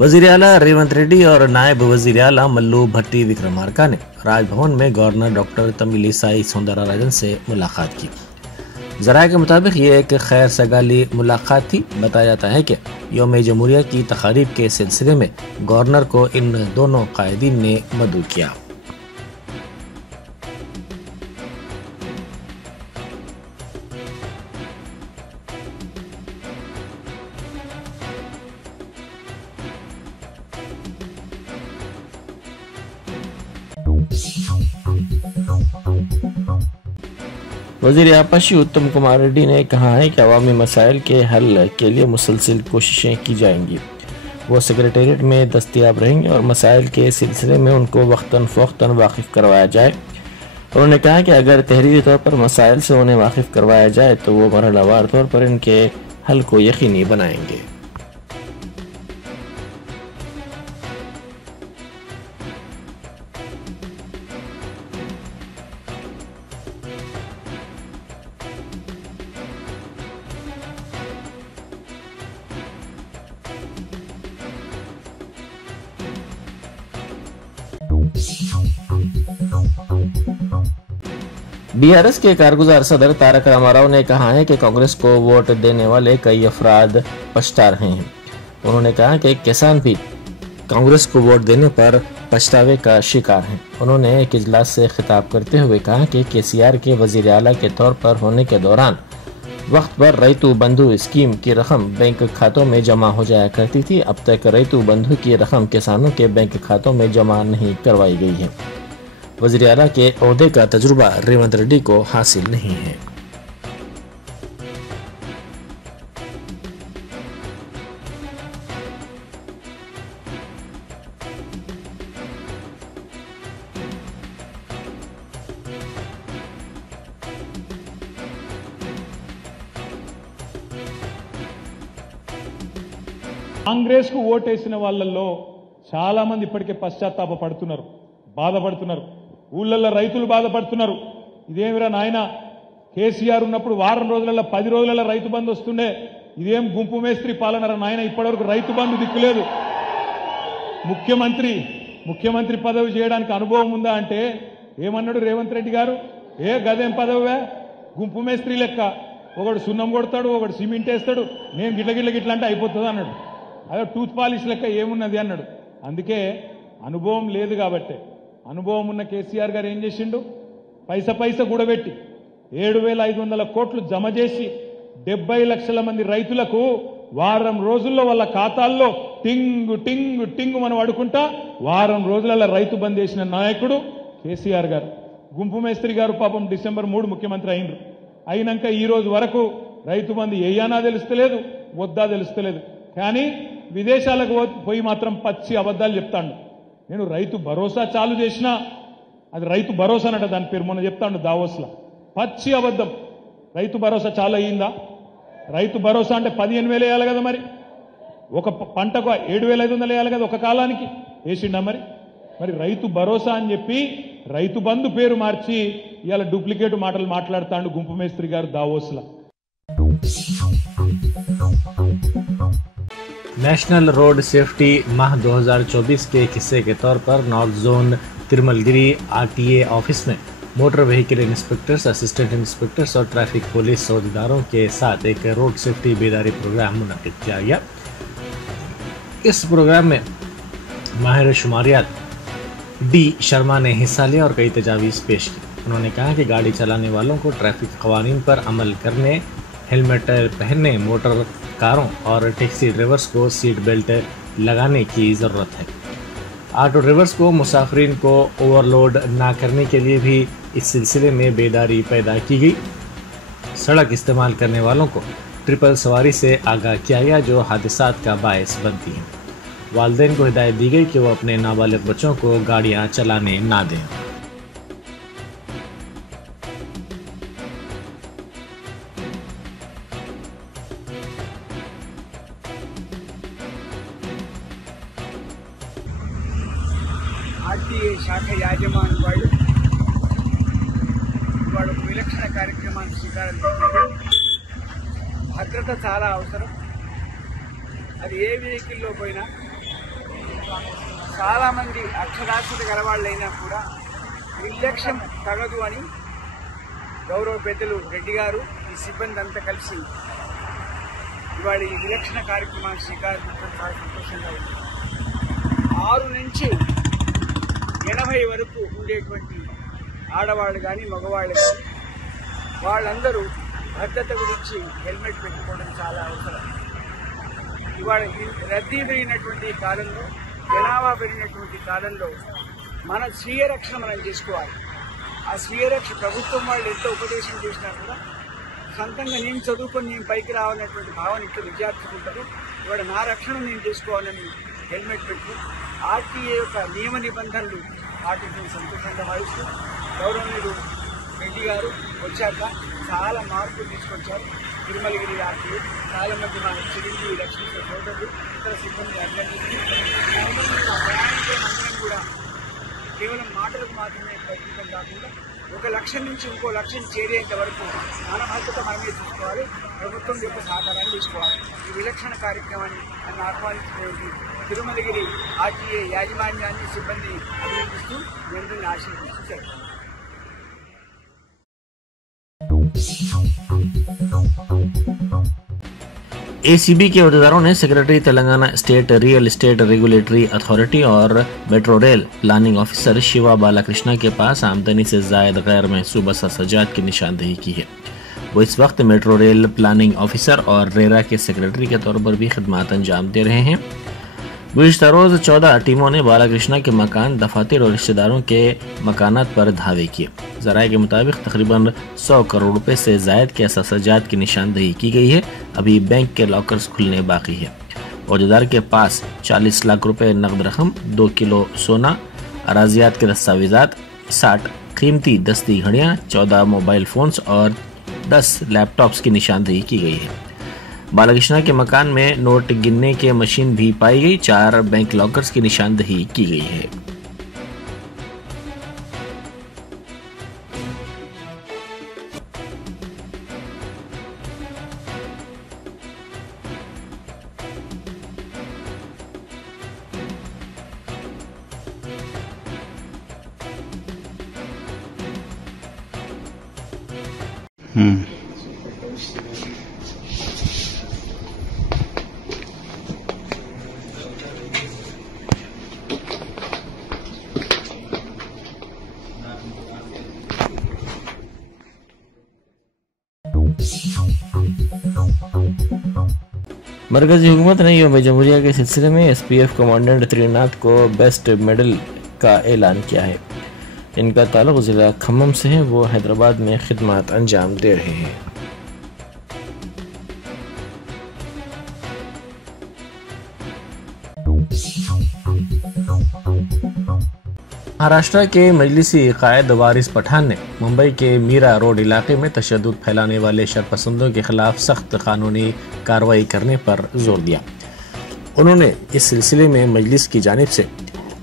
वजीर आला रेवंत रेड्डी और नायब वजीर आला मल्लू भट्टी विक्रमार्का ने राजभवन में गवर्नर डॉक्टर तमिलिसाई सौंदरराजन से मुलाकात की। जराये के मुताबिक ये एक खैर सगाली मुलाकात थी। बताया जाता है कि यौम जमहूरिया की तकारीब के सिलसिले में गवर्नर को इन दोनों कायदीन ने मदऊ किया। वज़ीर आपाशी उत्तम कुमार रेड्डी ने कहा है कि अवामी मसाइल के हल के लिए मुसलसल कोशिशें की जाएंगी। वो सेक्रेटेरिएट में दस्तयाब रहेंगे और मसाइल के सिलसिले में उनको वक्तन फ़ौक़्तन वाकिफ़ करवाया जाए। उन्होंने कहा कि अगर तहरीरी तौर पर मसाइल से उन्हें वाकिफ़ करवाया जाए तो वो मरहलावार तौर पर इनके हल को यकीनी बनाएंगे। बीआरएस के कारगुजार सदर तारक रामाराव ने कहा है कि कांग्रेस को वोट देने वाले कई अफराद पछता रहे हैं। उन्होंने कहा कि किसान भी कांग्रेस को वोट देने पर पछतावे का शिकार हैं। उन्होंने एक इजलास से खिताब करते हुए कहा कि केसीआर के वजीर आला के तौर पर होने के दौरान वक्त पर रैतु बंधु स्कीम की रकम बैंक खातों में जमा हो जाया करती थी। अब तक रैतु बंधु की रकम किसानों के बैंक खातों में जमा नहीं करवाई गई है। वज़ीर आला के ओहदे का तजुर्बा रेवंत रेड्डी को हासिल नहीं है। కాంగ్రెస్ కు ఓటేసిన వాళ్ళల్లో చాలా మంది ఇప్పటికే పశ్చాత్తాప పడుతున్నారు, బాధపడుతున్నారు. ఊళ్ళల్లో రైతులు బాధపడుతున్నారు. ఇదేమిరా నాయన, కేసీఆర్ ఉన్నప్పుడు వారం రోజులలో 10 రోజులలో రైతు బంధు వస్తుండే, ఇదేం గుంపు మేస్త్రి పాలనరా నాయన, ఇప్పటివరకు రైతు బంధు దిక్కులేదు. ముఖ్యమంత్రి పదవి చేయడానికి అనుభవం ఉందా అంటే ఏమన్నాడు రేవంత్ రెడ్డి గారు, ఏ గదేం పదవే, గుంపు మేస్త్రి లెక్క, ఒకడు సున్నం కొడతాడు, ఒకడు సిమెంట్ వేస్తాడు, నేను గిట్ల అంటే అయిపోతుంది అన్నాడు. అదే టూత్ పాలిష్ లెక్క ఏమున్నది అన్నాడు. అందుకే అనుభవం లేదు కాబట్టి, అనుభవం ఉన్న కేసీఆర్ గారు ఏం చేసిండు, పైస కూడబెట్టి 7,500 కోట్లు జమ చేసి 70 లక్షల మంది రైతులకు వారం రోజుల్లో వాళ్ళ ఖాతాల్లో టింగు మనం అడుకుంటా వారం రోజులలో రైతు బంద్ చేసిన నాయకుడు కేసీఆర్ గారు. గుంపు మేస్త్రి గారు పాపం డిసెంబర్ 3 ముఖ్యమంత్రి అయినరు. అయినాక ఈ రోజు వరకు రైతు బంద్ ఏయానా తెలుస్తలేదు, వద్దా తెలుస్తలేదు. కానీ విదేశాలకు పోయి మాత్రం పచ్చి అబద్ధాలు చెప్తాడు. నేను రైతు భరోసా చాలు చేసినా, అది రైతు భరోసా అన్నట, దాని పేరు మొన్న చెప్తాడు దావోస్లో. పచ్చి అబద్ధం. రైతు భరోసా చాలా అయ్యిందా? రైతు భరోసా అంటే 15,000 వేయాలి కదా, మరి ఒక పంటకు 7,500 వేయాలి కదా, ఒక కాలానికి వేసిండా? మరి రైతు భరోసా అని చెప్పి రైతు బంధు పేరు మార్చి ఇవాళ డూప్లికేట్ మాటలు మాట్లాడుతాడు గుంపు మేస్త్రి గారు దావోస్లో. नेशनल रोड सेफ्टी माह 2024 के एक हिस्से के तौर पर north zone Tirumalagiri RTA office में motor vehicle inspectors, assistant inspectors और ट्रैफिक पुलिस अहदेदारों के साथ एक रोड सेफ्टी बेदारी प्रोग्राम मुनक्किद किया गया। इस प्रोग्राम में माहिर शुमारियात डी शर्मा ने हिस्सा लिया और कई तजावीज़ पेश की। उन्होंने कहा कि गाड़ी चलाने वालों को ट्रैफिक कवानीन पर अमल करने, हेलमेट पहनने, मोटर कारों और टैक्सी ड्राइवर्स को सीट बेल्ट लगाने की ज़रूरत है। ऑटो ड्राइवर्स को मुसाफिरीन को ओवरलोड ना करने के लिए भी इस सिलसिले में बेदारी पैदा की गई। सड़क इस्तेमाल करने वालों को ट्रिपल सवारी से आगाह किया गया जो हादसात का बायस बनती हैं। वालिदैन को हिदायत दी गई कि वो अपने नाबालिग बच्चों को गाड़ियाँ चलाने ना दें। ఆర్టీఏ శాఖ యాజమాన్య వాడు విలక్షణ కార్యక్రమానికి శ్రీకారం చుట్టారు. భద్రత చాలా అవసరం. అది ఏ వెహికల్లో పోయినా చాలామంది అక్షరాస్యత గలవాళ్ళైనా కూడా నిర్లక్ష్యం తగదు అని గౌరవ పెద్దలు రెడ్డి గారు ఈ సిబ్బంది అంతా కలిసి ఇవాళ ఈ విలక్షణ కార్యక్రమాన్ని శ్రీకారం చుట్టడం చాలా సంతోషంగా ఉంది. 6 నుంచి 80 వరకు ఉండేటువంటి ఆడవాళ్ళు కానీ మగవాళ్ళు కానీ వాళ్ళందరూ భద్రత గురించి హెల్మెట్ పెట్టుకోవడం చాలా అవసరం. ఇవాళ రద్దీ పెరిగినటువంటి కాలంలో, జనాభా పెరిగినటువంటి కాలంలో మన స్వీయ రక్షణ మనం చేసుకోవాలి. ఆ స్వీయ రక్షణ ప్రభుత్వం వాళ్ళు ఎంత ఉపదేశం చేసినా కూడా సొంతంగా నేను చదువుకొని నేను పైకి రావాలనేటువంటి భావన ఇక్కడ విద్యార్థులు ఉంటారు. ఇవాళ నా రక్షణ నేను చేసుకోవాలని హెల్మెట్ పెట్టి ఆర్టీఏ యొక్క నియమ నిబంధనలు పాటించిన సంతోషంగా భావిస్తూ గౌరవనీయులు రెడ్డి గారు వచ్చాక చాలా మార్పులు తీసుకొచ్చారు. తిరుమలగిరి ఆర్టీఏ చాలా మంది మా చిరంజీవి లక్ష్మీ సోదరులు ఇతర సిబ్బంది అందరినీ ప్రయాణికులందరం కూడా కేవలం మాటలకు మాత్రమే పరిమితం కాకుండా 1 లక్షం నుంచి ఇంకో లక్ష్యం చేరేంత వరకు మన భద్రత మనమే చూసుకోవాలి. ప్రభుత్వం యొక్క సహకారాన్ని తీసుకోవాలి. ఈ విలక్షణ కార్యక్రమాన్ని నన్ను ఆహ్వానించినటువంటి తిరుమలగిరి ఆర్టీఏ యాజమాన్యాన్ని సిబ్బంది అభినందిస్తూ వెంటనే ఆశీర్వదిస్తూ చేస్తాను. ACB के अहदेदारों ने secretary Telangana state real estate regulatory authority और metro rail planning officer Shiva Balakrishna के पास आमदनी से जायद गैर महसूब असजात की निशानदेही की है। वो इस वक्त मेट्रो रेल प्लानिंग ऑफिसर और रेरा के सेक्रेटरी के तौर पर भी खिदमत अंजाम दे रहे हैं। गुज़िश्ता रोज़ 14 टीमों ने बालाकृष्णा के मकान, दफातर और रिश्तेदारों के मकानात पर धावे किए। ज़राए के मुताबिक तकरीबन 100 करोड़ रुपए से जायद के असजात की निशानदेही की गई है। अभी बैंक के लॉकर्स खुलने बाकी है। अहदेदार के पास 40 लाख रुपए नकद रकम, 2 किलो सोना, अराजियात के दस्तावेजात, 60 कीमती दस्ती घड़ियाँ, 14 मोबाइल फ़ोन्स और 10 लैपटॉप्स की निशानदेही की गई है। बालाकृष्णा के मकान में नोट गिनने के मशीन भी पाई गई। 4 बैंक लॉकर्स की निशानदेही की गई है। मरकजी हुकूमत ने यौम जमहूरिया के सिलसिले में SPF कमांडेंट त्रिनाथ को बेस्ट मेडल का ऐलान किया है। इनका ताल्लुक ज़िला खम्मम से है। वो हैदराबाद में खिदमत अंजाम दे रहे हैं। महाराष्ट्र के मजलिसी कायद वारिस पठान ने मुंबई के मीरा रोड इलाके में तशद्दुद फैलाने वाले शरपसंदों के खिलाफ सख्त कानूनी कार्रवाई करने पर जोर दिया। उन्होंने इस सिलसिले में मजलिस की जानिब से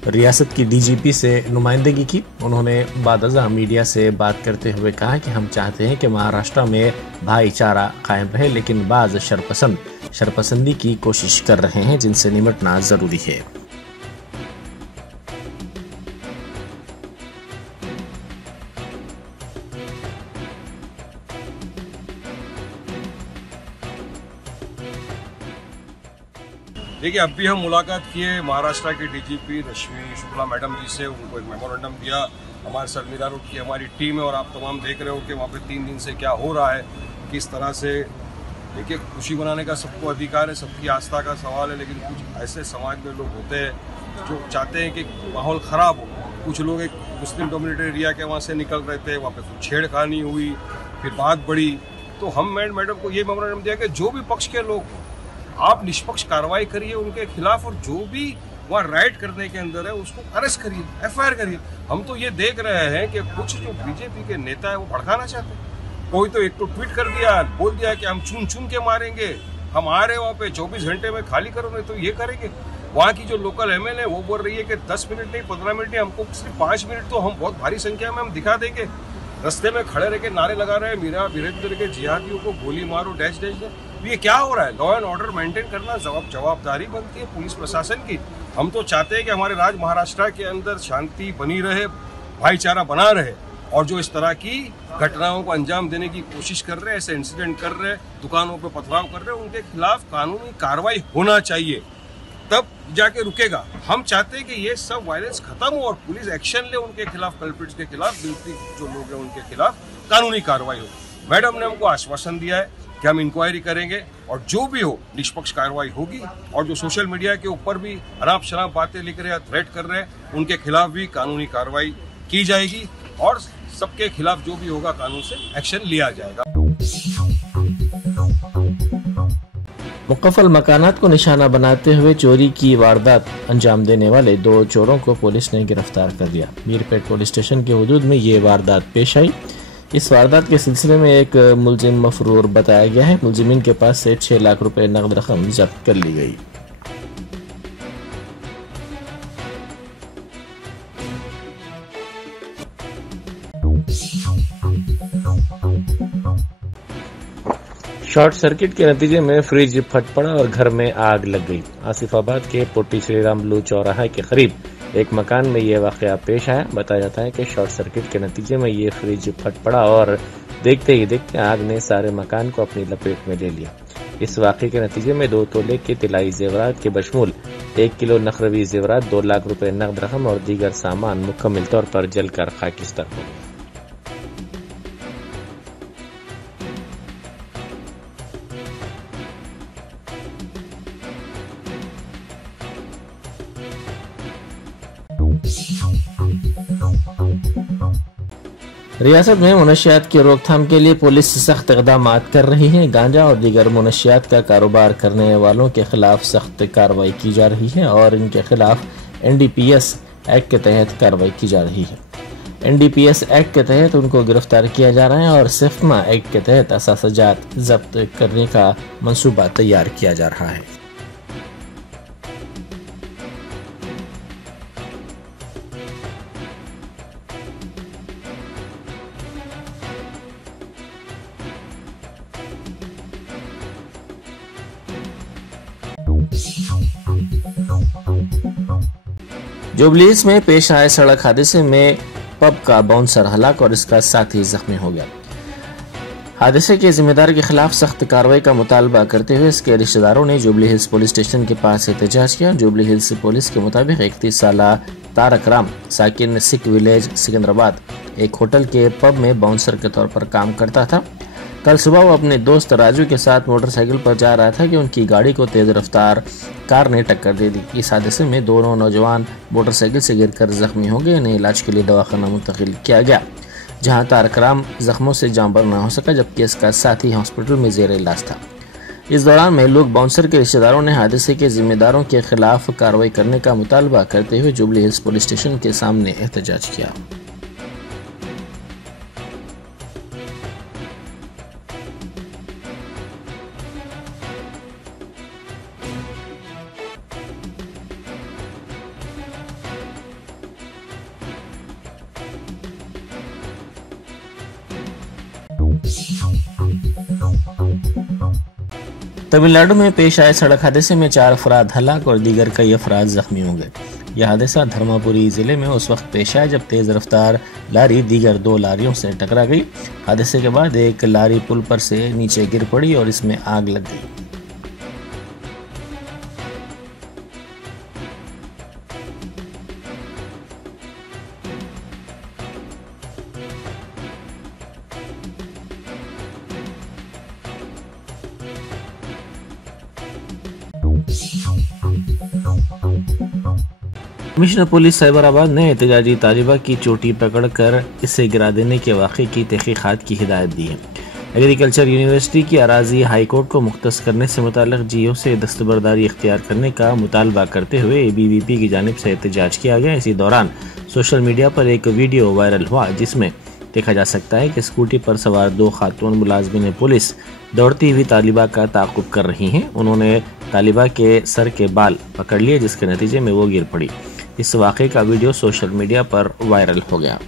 रियासत की DGP से नुमाइंदगी की। उन्होंने बादअज़ा मीडिया से बात करते हुए कहा कि हम चाहते हैं कि महाराष्ट्र में भाईचारा कायम रहे, लेकिन बाज़ शरपसंद शरपसंदी की कोशिश कर रहे हैं, जिनसे निपटना ज़रूरी है। देखिए, अब भी हम मुलाकात किए महाराष्ट्र के DGP रश्मि शुक्ला मैडम जी से। उनको एक मेमोरेंडम दिया। हमारे सर मीरा रोड की हमारी टीम है और आप तमाम देख रहे हो कि वहाँ पे 3 दिन से क्या हो रहा है, किस तरह से। देखिए, खुशी मनाने का सबको अधिकार है, सबकी आस्था का सवाल है, लेकिन कुछ ऐसे समाज में लोग होते हैं जो चाहते हैं कि माहौल ख़राब हो। कुछ लोग एक मुस्लिम डोमिनेटेड एरिया के वहाँ से निकल रहे थे, वहाँ पर कुछ छेड़खानी हुई, फिर बात बढ़ी। तो हम मैडम को ये मेमोरेंडम दिया कि जो भी पक्ष के लोग आप निष्पक्ष कार्रवाई करिए उनके खिलाफ, और जो भी वहाँ राइट करने के अंदर है उसको अरेस्ट करिए, FIR करिए। हम तो ये देख रहे हैं कि कुछ जो BJP के नेता है वो भड़काना चाहते हैं। कोई तो एक तो ट्वीट कर दिया, बोल दिया कि हम चुन चुन के मारेंगे, हम आ रहे वहाँ पे 24 घंटे में खाली करो, नहीं तो ये करेंगे। वहाँ की जो लोकल MLA वो बोल रही है कि 10 मिनट नहीं, 15 मिनट नहीं, हमको सिर्फ 5 मिनट तो हम बहुत भारी संख्या में हम दिखा देंगे। रास्ते में खड़े रह के नारे लगा रहे हैं, मीरा वीरेंद्र के जिहादियों को गोली मारो, डैश डैश। तो ये क्या हो रहा है? लॉ एंड ऑर्डर मेंटेन करना जवाबदारी बनती है पुलिस प्रशासन की। हम तो चाहते हैं कि हमारे राज्य महाराष्ट्र के अंदर शांति बनी रहे, भाईचारा बना रहे, और जो इस तरह की घटनाओं को अंजाम देने की कोशिश कर रहे हैं, ऐसे इंसिडेंट कर रहे हैं, दुकानों पर पथराव कर रहे हैं, उनके खिलाफ कानूनी कार्रवाई होना चाहिए, तब जाके रुकेगा। हम चाहते हैं कि ये सब वायलेंस खत्म हो और पुलिस एक्शन ले उनके खिलाफ, कल्प्रिट्स के खिलाफ, गिल्टी जो लोग हैं उनके खिलाफ कानूनी कार्रवाई हो। मैडम ने हमको आश्वासन दिया है कि हम इंक्वायरी करेंगे और जो भी हो निष्पक्ष कार्रवाई होगी, और जो सोशल मीडिया के ऊपर भी अनाप शनाप बातें लिख रहे हैं, थ्रेट कर रहे हैं, उनके खिलाफ भी कानूनी कार्रवाई की जाएगी और सबके खिलाफ जो भी होगा कानून से एक्शन लिया जाएगा। मुकफ्फल मकानात को निशाना बनाते हुए चोरी की वारदात अंजाम देने वाले 2 चोरों को पुलिस ने गिरफ्तार कर लिया। मीरपेट पुलिस स्टेशन के हुदूद में ये वारदात पेश आई। इस वारदात के सिलसिले में एक मुलजिम मफरूर बताया गया है। मुलजिमीन के पास से 6 लाख रुपए नकद रकम जब्त कर ली गई। शॉर्ट सर्किट के नतीजे में फ्रिज फट पड़ा और घर में आग लग गई। आसिफाबाद के पोटी श्री रामलू चौराहा के करीब एक मकान में यह वाकया पेश आया। बताया जाता है कि शॉर्ट सर्किट के नतीजे में ये फ्रिज फट पड़ा और देखते ही देखते आग ने सारे मकान को अपनी लपेट में ले लिया। इस वाकये के नतीजे में 2 तोले के तिलाई जेवरात के बशमूल 1 किलो नखरवी जेवरात, 2 लाख रुपए नकद रकम और दीगर सामान मुकम्मल तौर पर जलकर खाकिस्तान हो गए। रियासत में मुनशियात की रोकथाम के लिए पुलिस सख्त इक़दाम कर रही है। गांजा और दीगर मुनशियात का कारोबार करने वालों के खिलाफ सख्त कार्रवाई की जा रही है और इनके खिलाफ NDPS एक्ट के तहत कार्रवाई की जा रही है। NDPS एक्ट के तहत उनको गिरफ्तार किया जा रहा है और सिफ्मा एक्ट के तहत असासजात जब्त करने का मंसूबा तैयार किया जा रहा है। जुबलीस में पेश आए सड़क हादसे में पब का बाउंसर हलाक और इसका साथी जख्मी हो गया। हादसे के जिम्मेदार के खिलाफ सख्त कार्रवाई का मुतालबा करते हुए इसके रिश्तेदारों ने जुबली हिल्स पुलिस स्टेशन के पास एहतजाज किया। जुबली हिल्स पुलिस के मुताबिक 31 साला तारक राम साकिन सिख विलेज सिकंदराबाद एक होटल के पब में बाउंसर के तौर पर काम करता था। कल सुबह वो अपने दोस्त राजू के साथ मोटरसाइकिल पर जा रहा था कि उनकी गाड़ी को तेज रफ्तार कार ने टक्कर दे दी। इस हादसे में दोनों नौजवान मोटरसाइकिल से गिरकर जख्मी हो गए। इन्हें इलाज के लिए दवाखाना मुंतकिल किया गया, जहां तारक राम जख्मों से जांबर न हो सका, जबकि इसका साथी हॉस्पिटल में जेर इलाज था। इस दौरान महलूक बाउंसर के रिश्तेदारों ने हादसे के जिम्मेदारों के खिलाफ कार्रवाई करने का मुतालबा करते हुए जुबली हिल्स पुलिस स्टेशन के सामने एहतजाज किया। तमिलनाडु में पेश आए सड़क हादसे में 4 अफराद हलाक और दीगर कई अफराद जख्मी हो गए। यह हादसा धर्मापुरी जिले में उस वक्त पेश आया जब तेज रफ्तार लारी दीगर 2 लारियों से टकरा गई। हादसे के बाद एक लारी पुल पर से नीचे गिर पड़ी और इसमें आग लग गई। कमिश्नर पुलिस साइबराबाद ने एहतजाजी तालिबा की चोटी पकड़कर इसे गिरा देने के वाक़े की तहकीकात की हिदायत दी है। एग्रीकल्चर यूनिवर्सिटी की अराजी हाई कोर्ट को मुख्तस करने से मुताल्लिक़ जीओ से दस्तबरदारी इख्तियार करने का मुतालबा करते हुए ABVP की जानिब से एहतजाज किया गया। इसी दौरान सोशल मीडिया पर एक वीडियो वायरल हुआ जिसमें देखा जा सकता है कि स्कूटी पर सवार 2 खातून मुलाजमीन पुलिस दौड़ती हुई तालिबा का ताक़ुब कर रही हैं। उन्होंने तालिबा के सर के बाल पकड़ लिए, जिसके नतीजे में वो गिर पड़ी। इस वाक़े का वीडियो सोशल मीडिया पर वायरल हो गया।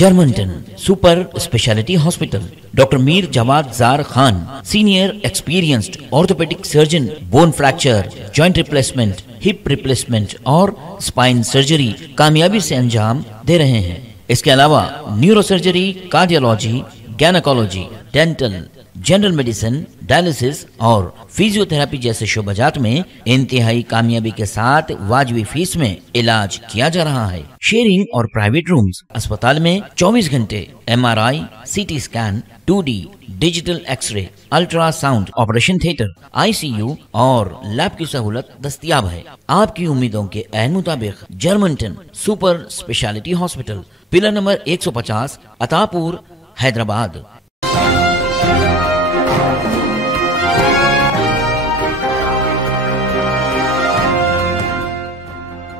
Germanton super speciality hospital, doctor Mir Jawad Zar Khan, senior experienced orthopaedic surgeon, bone fracture, joint replacement, hip replacement और स्पाइन सर्जरी कामयाबी से अंजाम दे रहे हैं। इसके अलावा neuro surgery, cardiology, gynaecology, dental, general medicine, dialysis और फिजियोथेरेपी जैसे शोबाजात में इंतहाई कामयाबी के साथ वाजबी फीस में इलाज किया जा रहा है। शेयरिंग और प्राइवेट रूम्स, अस्पताल में 24 घंटे MRI, CT scan, 2D digital x-ray, ultrasound, operation theatre, ICU और लैब की सहूलत दस्तयाब है। आपकी उम्मीदों के ऐन मुताबिक Germanton super speciality hospital, pillar number 150, Attapur, Hyderabad.